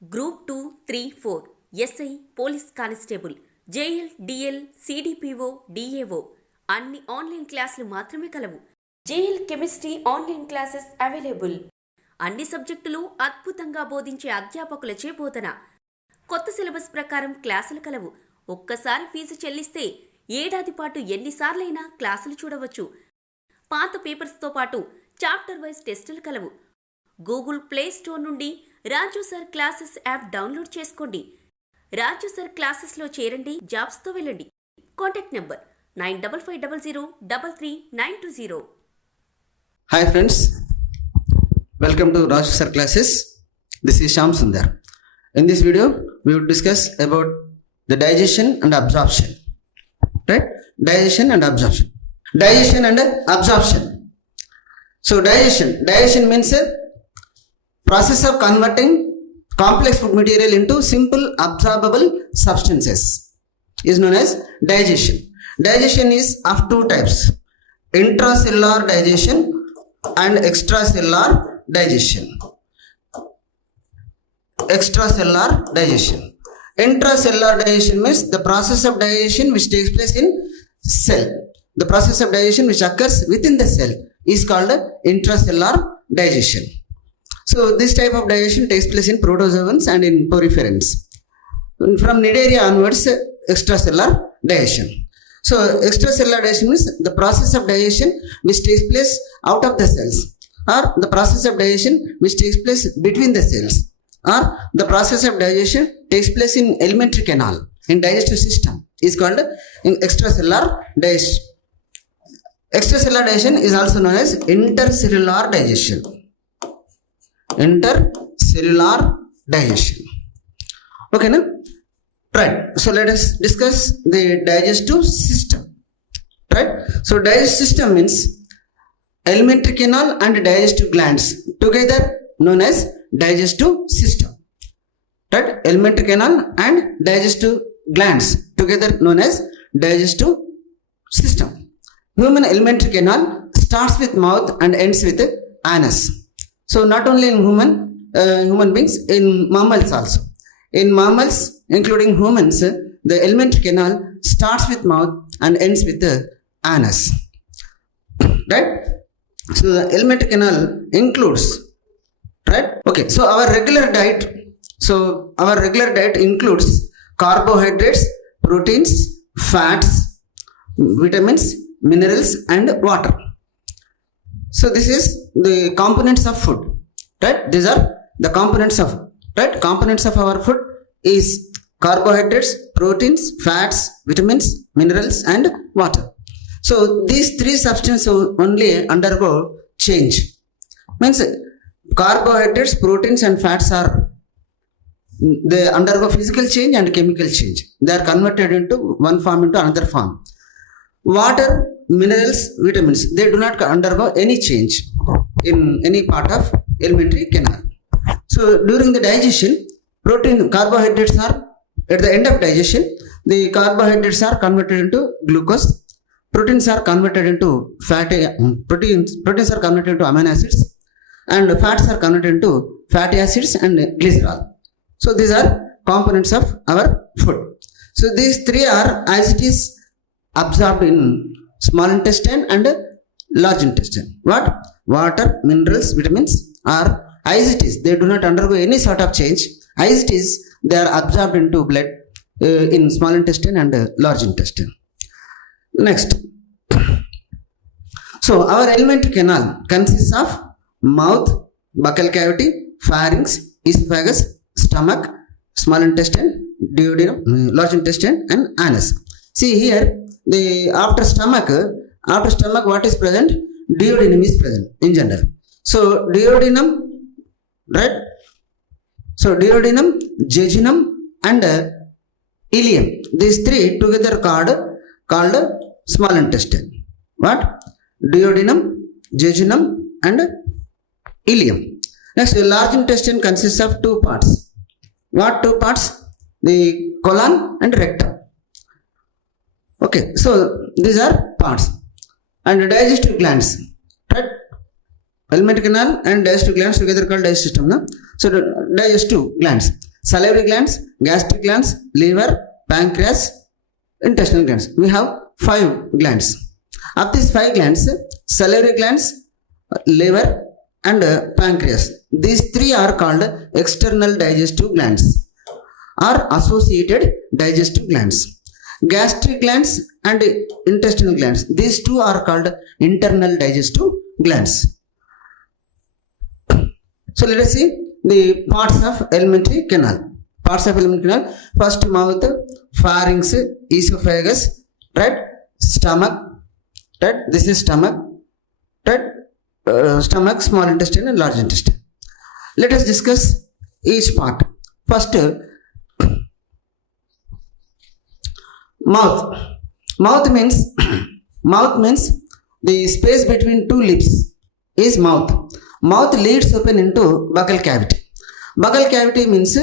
Group 2, 3, 4 SI police constable JL DL CDPO DAO అన్ని online క్లాసులు మాత్రమే కలవు. JL chemistry online classes available. అన్ని సబ్జెక్టులు అద్భుతంగా బోధించే అధ్యాపకులచే బోధన. కొత్త సిలబస్ ప్రకారం క్లాసులు కలవు. ఒక్కసారి ఫీజు చెల్లిస్తే ఏడాది పాటు ఎన్నిసార్లైనా క్లాసులు చూడవచ్చు. పాత పేపర్స్తో పాటు చాప్టర్ వైజ్ టెస్టులు కలవు. గూగుల్ ప్లే స్టోర్ నుండి రాజు సార్ క్లాసెస్ యాప్ డౌన్లోడ్ చేసుకోండి. రాజు సార్ క్లాసెస్లో చేరండి, జాబ్స్తో వెళ్ళండి. Contact number 9550333920. Hi friends, welcome to Raju sir classes. This is Shyam Sundar. In this video, we will discuss about the digestion and absorption. Right? Digestion and absorption. Digestion and absorption. So digestion means a process of converting complex food material into simple absorbable substances is known as digestion. Digestion is of two types: intracellular digestion and extracellular digestion. Extracellular digestion. Intracellular digestion means the process of digestion which takes place in cell. The process of digestion which occurs within the cell is called intracellular digestion. So this type of digestion takes place in protozoans and in poriferans. From Nidaria onwards, extracellular digestion. So extracellular digestion means the process of digestion which takes place out of the cells, or the process of digestion which takes place between the cells, or the process of digestion takes place in alimentary canal, in digestive system, is called extracellular digestion. Extracellular digestion is also known as intercellular digestion. Intercellular digestion. Okay, now? Right. So let us discuss the digestive system. Right. So digestive system means alimentary canal and digestive glands together known as digestive system. Right. Alimentary canal and digestive glands together known as digestive system. Human alimentary canal starts with mouth and ends with anus. So not only in human beings, in mammals also. In mammals, including humans, the alimentary canal starts with mouth and ends with the anus. Right? So the alimentary canal includes, right? Okay, so our regular diet includes carbohydrates, proteins, fats, vitamins, minerals and water. So this is the components of food. Right? These are the components of, right? Components of our food is carbohydrates, proteins, fats, vitamins, minerals and water. So these three substances only undergo change. Means carbohydrates, proteins and fats they undergo physical change and chemical change. They are converted into one form into another form. Water, minerals, vitamins, they do not undergo any change in any part of alimentary canal. So during the digestion, carbohydrates are at the end of digestion. The carbohydrates are converted into glucose. Proteins are converted into proteins are converted into amino acids, and fats are converted into fatty acids and glycerol. So these are components of our food. So these three are as it is absorbed in small intestine and large intestine. What? Water, minerals, vitamins are as it is. They do not undergo any sort of change. As it is, they are absorbed into blood in small intestine and large intestine. Next. So our alimentary canal consists of mouth, buccal cavity, pharynx, esophagus, stomach, small intestine, duodenum, large intestine and anus. See here, after stomach, what is present? Duodenum is present in general. So duodenum, right? So duodenum, jejunum and ileum. These three together called small intestine. What? Duodenum, jejunum and ileum. Next, the large intestine consists of two parts. What two parts? The colon and rectum. Okay, so these are parts. And digestive glands, right? Alimentary canal and digestive glands together called digestive system. No? So the digestive glands. salivary glands, gastric glands, liver, pancreas, intestinal glands. We have 5 glands. Of these 5 glands, salivary glands, liver and pancreas. These 3 are called external digestive glands or associated digestive glands. Gastric glands and intestinal glands. These 2 are called internal digestive glands. So let us see the parts of alimentary canal. Parts of alimentary canal. First, mouth, pharynx, esophagus, right? Stomach, right? This is stomach, right? Stomach, small intestine and large intestine. Let us discuss each part. First, mouth. Mouth means the space between 2 lips is mouth. Mouth leads open into buccal cavity. Buccal cavity means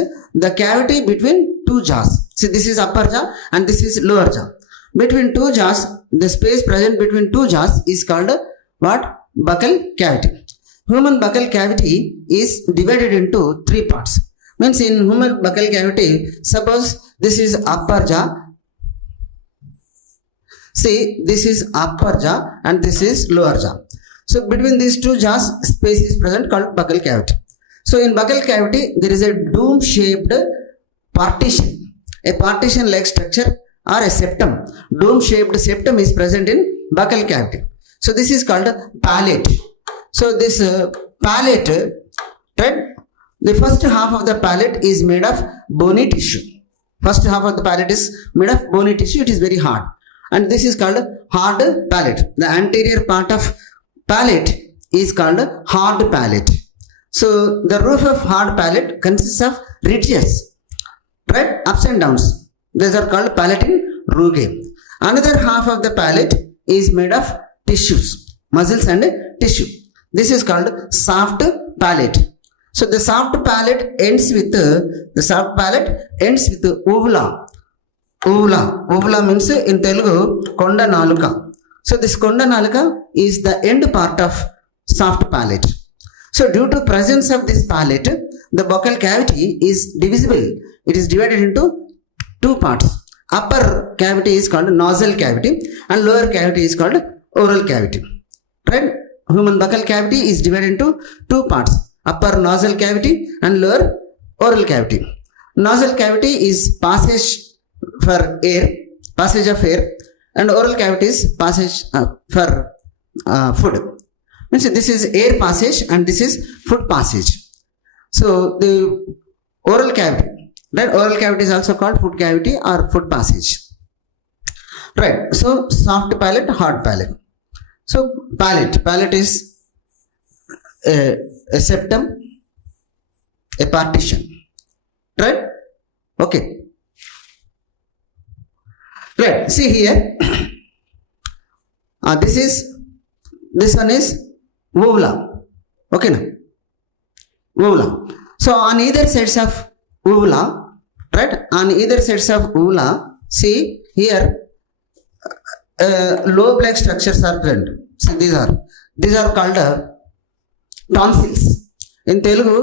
the cavity between 2 jaws. See, this is upper jaw and this is lower jaw. Between 2 jaws, the space present between 2 jaws is called what? Buccal cavity. Human buccal cavity is divided into 3 parts. Means in human buccal cavity, suppose this is upper jaw. See, this is upper jaw and this is lower jaw. So between these 2 jaws, space is present called buccal cavity. So in buccal cavity, there is a dome-shaped partition. A partition-like structure or a septum. Dome-shaped septum is present in buccal cavity. So this is called palate. So this palate, right? The first half of the palate is made of bony tissue. First half of the palate is made of bony tissue. It is very hard. And this is called hard palate. The anterior part of palate is called hard palate. So the roof of hard palate consists of ridges, right? Ups and downs. These are called palatine rugae. Another half of the palate is made of tissues, muscles and tissue. This is called soft palate. So the soft palate ends with uvula. Uvula means in Telugu konda naluka. So this konda naluka is the end part of soft palate. So due to presence of this palate, the buccal cavity is divisible. It is divided into 2 parts. Upper cavity is called nasal cavity and lower cavity is called oral cavity. Right? Human buccal cavity is divided into 2 parts. Upper nasal cavity and lower oral cavity. Nasal cavity is passage for air, passage of air, and oral cavity is passage for food. Means this is air passage and this is food passage. So the oral cavity, right? Oral cavity is also called food cavity or food passage. Right. So soft palate, hard palate. So palate is a septum, a partition. Right? Okay. Right. See here. This one is uvula. Okay, na? Uvula. So on either sides of uvula, right? On either sides of uvula, see here, lobe-like structures are present. See, these are called tonsils. In Telugu,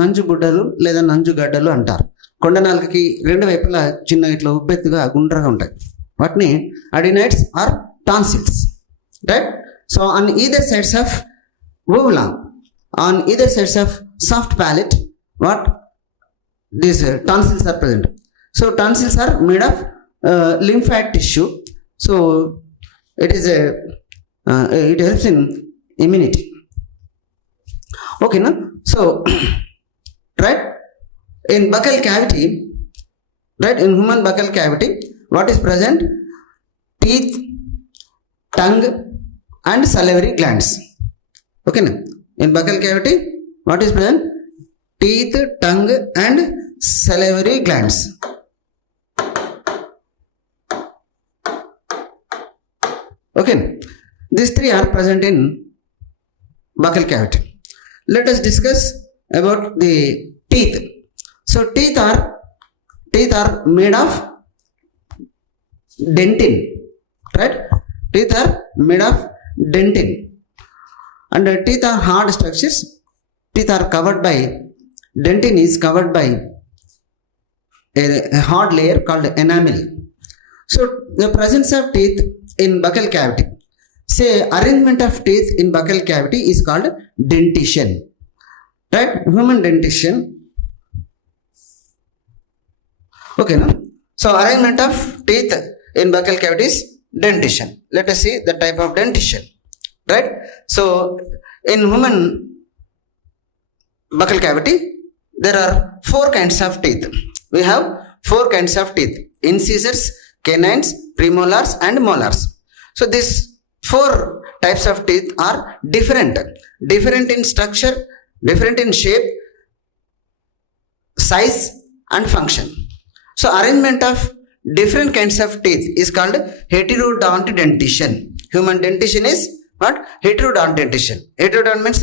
నంజు గుడ్డలు లేదా నంజు గడ్డలు అంటారు. కొండ నాలుకకి 2 వైపులా చిన్న ఇట్లా ఉబ్బెత్తుగా గుండ్రగా ఉంటాయి. వాటిని adenoids or tonsils. Right? So on either sides of uvula, on either sides of soft palate, what these tonsils are present. So tonsils are made of lymphatic tissue. So it helps in immunity. Okay, no? So right, in buccal cavity, right, in human buccal cavity, what is present? Teeth, tongue and salivary glands. Okay, no? In buccal cavity, what is present? Teeth, tongue and salivary glands. Okay, these 3 are present in buccal cavity. Let us discuss about the teeth. So teeth are made of dentin, right? Teeth are made of dentin, and teeth are hard structures. Teeth are covered by dentin is covered by a hard layer called enamel. So the presence of teeth in buccal cavity, say arrangement of teeth in buccal cavity is called dentition, right? Human dentition. Okay, no? So arrangement of teeth in buccal cavity is dentition. Let us see the type of dentition, right? So in human buccal cavity, there are 4 kinds of teeth. We have 4 kinds of teeth: incisors, canines, premolars, and molars. So these 4 types of teeth are different in structure, different in shape, size, and function. So arrangement of different kinds of teeth is called heterodont dentition. Human dentition is what? Heterodont dentition. Heterodont means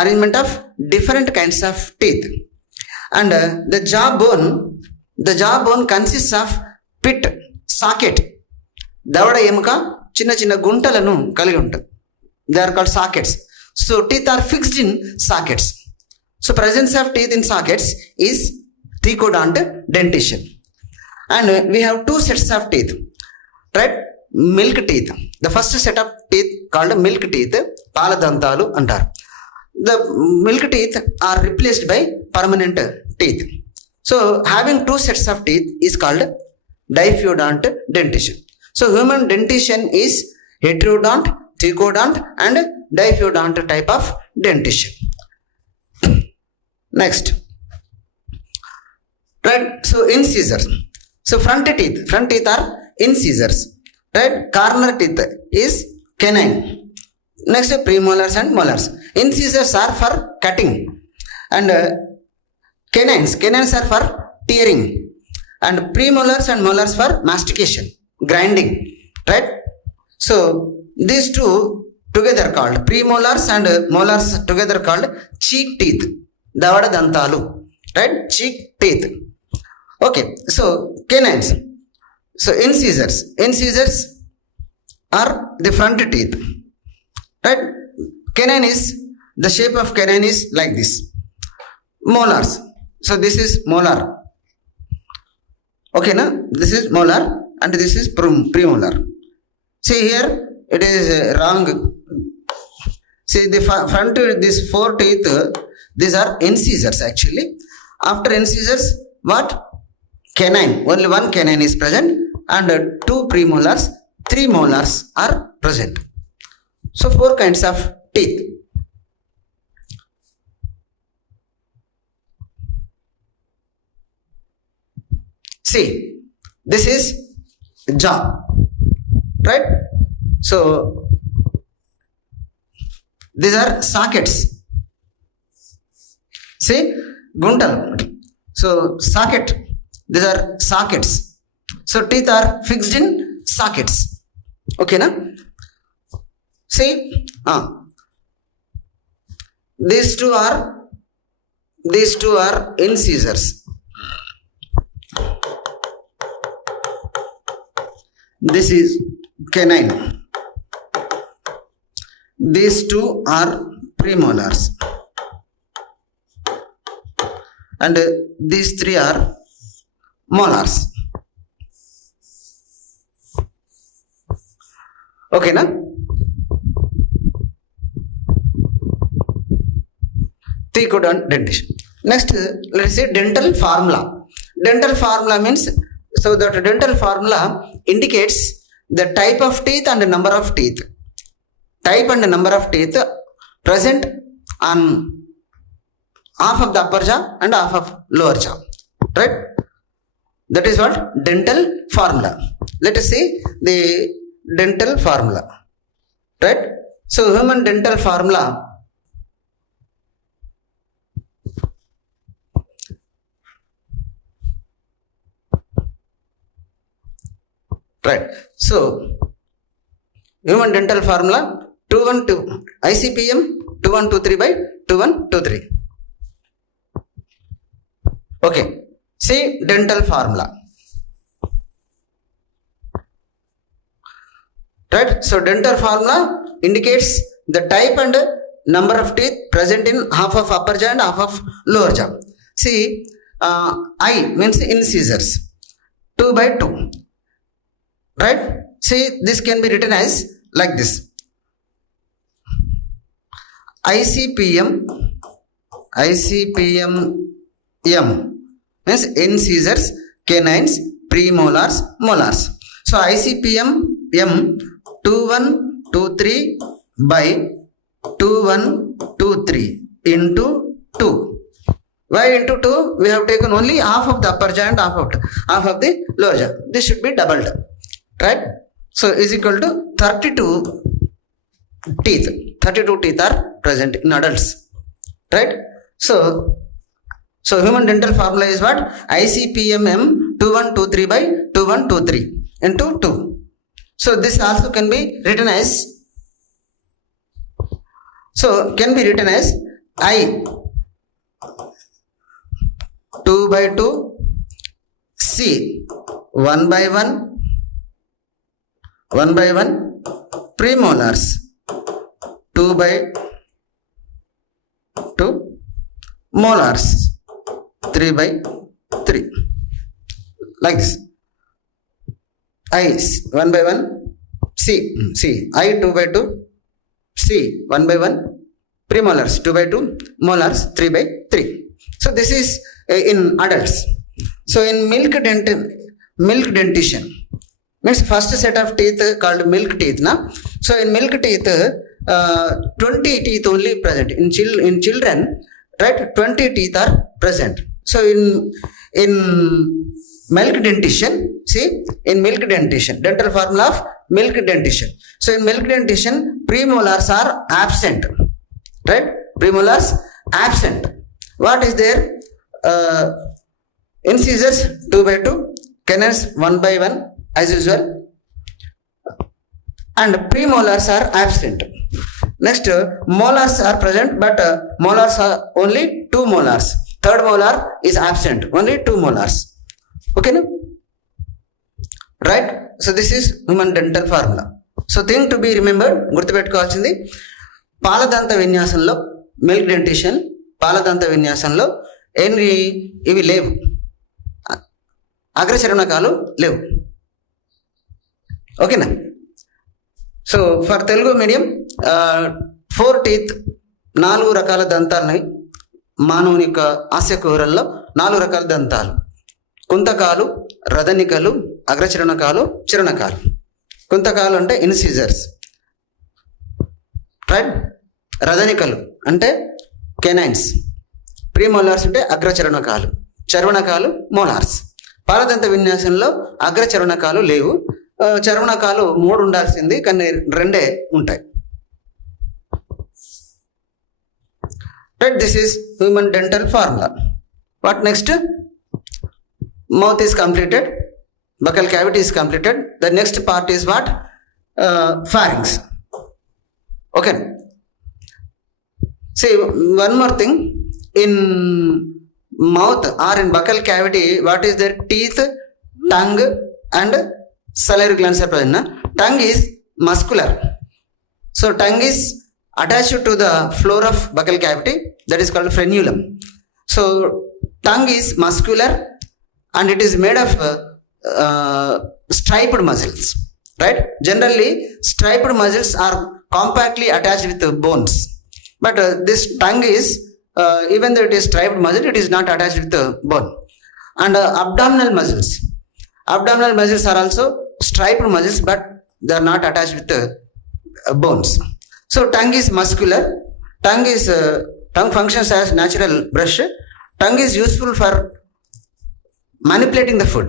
arrangement of different kinds of teeth. And the jawbone consists of pit, socket, దవడ ఎముక చిన్న చిన్న గుంటలను కలిగి ఉంటుంది. They are called sockets. So teeth are fixed in sockets. So presence of teeth in sockets is thecodont dentition. And we have 2 sets of teeth, right? Milk teeth. The first set of teeth called milk teeth, పాలదంతాలు అంటారు. The milk teeth are replaced by permanent teeth. So having 2 sets of teeth is called diphyodont dentition. So human dentition is heterodont, thecodont, and diphyodont type of dentition. Next, right? So incisors. So front teeth are incisors, right? Corner teeth is canine. Next, premolars and molars. Incisors are for cutting, and canines are for tearing, and premolars and molars for mastication, grinding, right? So these 2 together called premolars and molars together called cheek teeth, davada dantalu, right? Cheek teeth. Okay, so canines. So incisors are the front teeth, right? Canine is, the shape of canine is like this. Molars. So this is molar. Okay, na? This is molar and this is premolar. See here, it is wrong. See the front, these 4 teeth, these are incisors actually. After incisors, what? Canine. Only 1 canine is present and 2 premolars, 3 molars are present. So 4 kinds of teeth. See, this is jaw, right? So these are sockets. See, guntal. So socket. These are sockets. So teeth are fixed in sockets. Okay, na? See, these two are incisors. This is canine. These 2 are premolars, and these 3 are molars. Okay, na? Thecodont dentition. Next, let's say dental formula. Dental formula means, so that dental formula indicates the type of teeth and the number of teeth. Type and number of teeth present on half of the upper jaw and half of lower jaw, right? That is what dental formula. Let us see the dental formula, right? So human dental formula, right? So human dental formula 212 ICPM 2123 by 2123. Okay, see dental formula, right? So dental formula indicates the type and number of teeth present in half of upper jaw and half of lower jaw. See, I means incisors, 2 by 2, right? See, this can be written as like this. ICPM M means incisors, canines, premolars, molars. So ICPM M 2123 by 2123 into 2. Why into 2? We have taken only half of the upper jaw and half of the lower jaw. This should be doubled, right? So is equal to 32 teeth. 32 teeth are present in adults, right? So human dental formula is what? ICPMM 2123 by 2123 into 2. So this also can be written as I 2 by 2, C 1 by 1 premolars 2 by 2, molars 3 by 3, like this. I 1 by 1, C I 2 by 2, C 1 by 1, premolars 2 by 2, molars 3 by 3. So this is in adults. So in milk dentition means first set of teeth called milk teeth. So in milk teeth 20 teeth only present. In children, right, 20 teeth are present. So in milk dentition, see, in milk dentition, dental formula of milk dentition. So in milk dentition, premolars are absent, right? Premolars absent. What is there? Incisors 2 by 2, canines 1 by 1 as usual, and premolars are absent. Next, molars are present, but molars are only 2 molars. Third molar is absent, only 2 molars. Okay, no? Right? So this is human dental formula. So thing to be remembered, గుర్తుపెట్టుకోవాల్సింది, పాలదంత విన్యాసంలో milk dentition, పాలదంత విన్యాసంలో ఇవి లేవు, అగ్రచరణకాలు లేవు. ఓకేనా? So for Telugu medium 4 teeth, 4 రకాల దంతాలని, మానవుని యొక్క ఆస్యకూరల్లో 4 రకాల దంతాలు: కుంతకాలు, రదనికలు, అగ్రచరణకాలు, చరణకాలు. కుంతకాలు అంటే ఇన్సిజర్స్, రైట్? రదనికలు అంటే కెనైన్స్, ప్రీమోలార్స్ అంటే అగ్రచరణకాలు, చర్వణకాలు మోలార్స్. పాలదంత విన్యాసంలో అగ్రచరణకాలు లేవు, చర్వణకాలు 3 ఉండాల్సింది, కానీ 2 ఉంటాయి. Right, this is human dental formula. What next? Mouth is completed, buccal cavity is completed. The next part is what? Pharynx. Okay. See, one more thing. In mouth or in buccal cavity, what is their teeth, tongue and salivary glands are present. Tongue is muscular. So tongue is attached to the floor of buccal cavity, that is called frenulum. So tongue is muscular and it is made of striped muscles, right? Generally striped muscles are compactly attached with the bones, but this tongue is even though it is striped muscle, it is not attached with the bone. And abdominal muscles are also striped muscles, but they are not attached with the bones. So tongue is muscular. Tongue functions as natural brush. Tongue is useful for manipulating the food.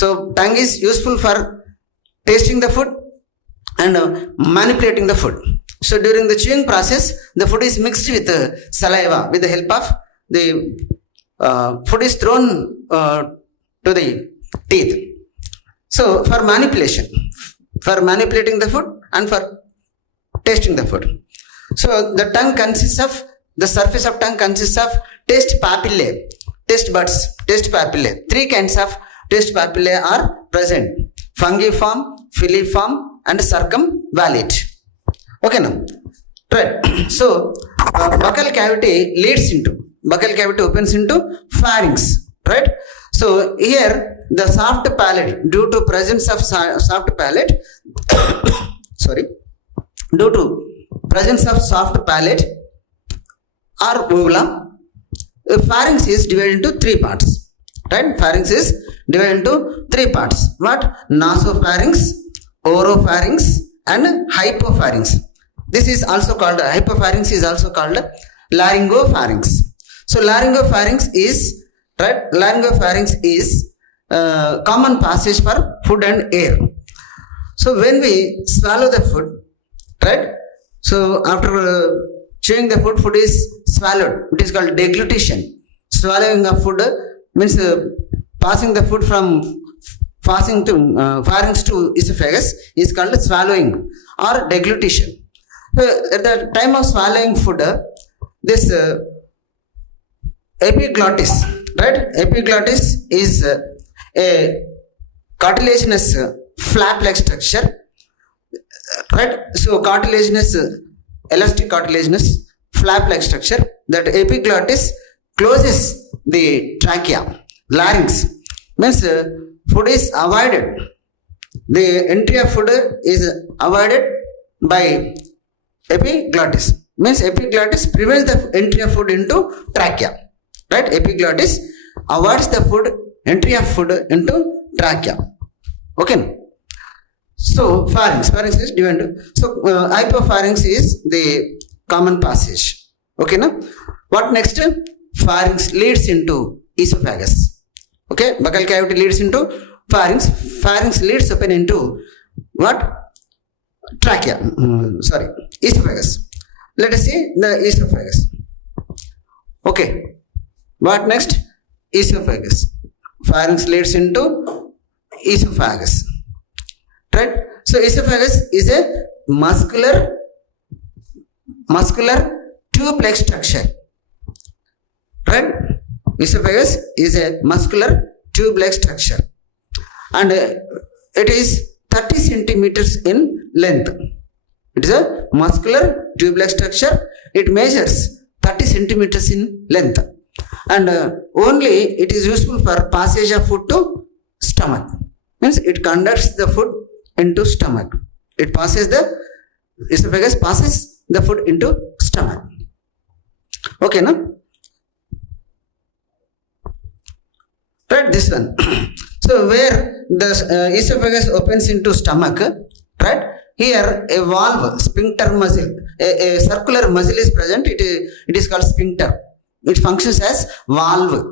So tongue is useful for tasting the food and manipulating the food. So during the chewing process, the food is mixed with saliva. With the help of the food is thrown to the teeth. So for manipulating the food and for tasting the food. So the surface of tongue consists of taste papillae, taste buds, taste papillae. 3 kinds of taste papillae are present: fungiform, filiform and circumvallate. Okay, now, right? So buccal cavity leads into buccal cavity opens into pharynx, right? So here the soft palate, due to presence of soft palate sorry, due to presence of soft palate or uvula, pharynx is divided into three parts, right? Pharynx is divided into three parts. What? Nasopharynx, oropharynx and hypopharynx. This is also called, hypopharynx is also called laryngopharynx. So laryngopharynx is, right, laryngopharynx is common passage for food and air. So when we swallow the food, right, so after chewing the food, food is swallowed. It is called deglutition. Swallowing of food means passing the food from pharynx to esophagus is called swallowing or deglutition. At the time of swallowing food, this epiglottis, right? Epiglottis is a cartilaginous flap-like structure, right? So cartilaginous, elastic cartilaginous flap-like structure. That epiglottis closes the trachea. Larynx means food is avoided. The entry of food is avoided by epiglottis. Means epiglottis prevents the entry of food into trachea, right? Epiglottis avoids the food entry of food into trachea. Okay. So pharynx is divided. So hypopharynx is the common passage. Okay, now what next? Pharynx leads into esophagus. Okay, buccal cavity leads into pharynx. Pharynx leads open into what? Trachea. Esophagus. Let us see the esophagus. Okay, what next? Esophagus. Pharynx leads into esophagus, right? So esophagus is a muscular tube-like structure, right? Esophagus is a muscular tube-like structure, and it is 30 centimeters in length. It is a muscular tube-like structure. It measures 30 centimeters in length, and only it is useful for passage of food to stomach. Means it conducts the food into stomach. It passes the esophagus passes the food into stomach. Okay, no? Right, this one. So where the esophagus opens into stomach, right? Here a valve, sphincter muscle, a circular muscle is present. It is called sphincter. It functions as valve.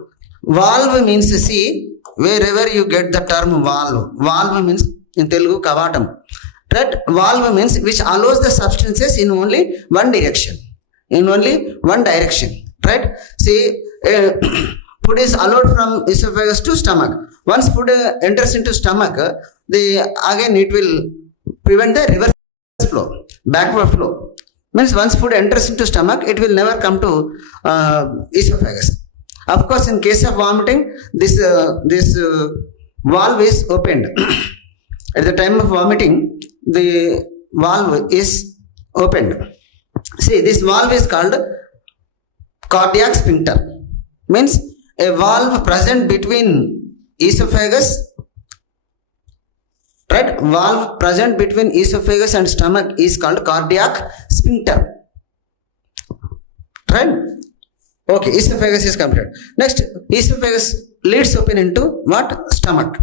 Valve means, see, wherever you get the term valve. Valve means in Telugu kavatam. Right? Valve means which allows the substances in only one direction. Right? See, food is allowed from esophagus to stomach. Once food enters into stomach, again it will prevent the reverse flow, backward flow. Means once food enters into stomach, it will never come to esophagus. Of course, in case of vomiting, this valve is opened. At the time of vomiting, the valve is opened. See, this valve is called cardiac sphincter. Means a valve present between esophagus, right? Valve present between esophagus and stomach is called cardiac sphincter. Right? Okay, esophagus is completed. Next, esophagus leads open into what? Stomach.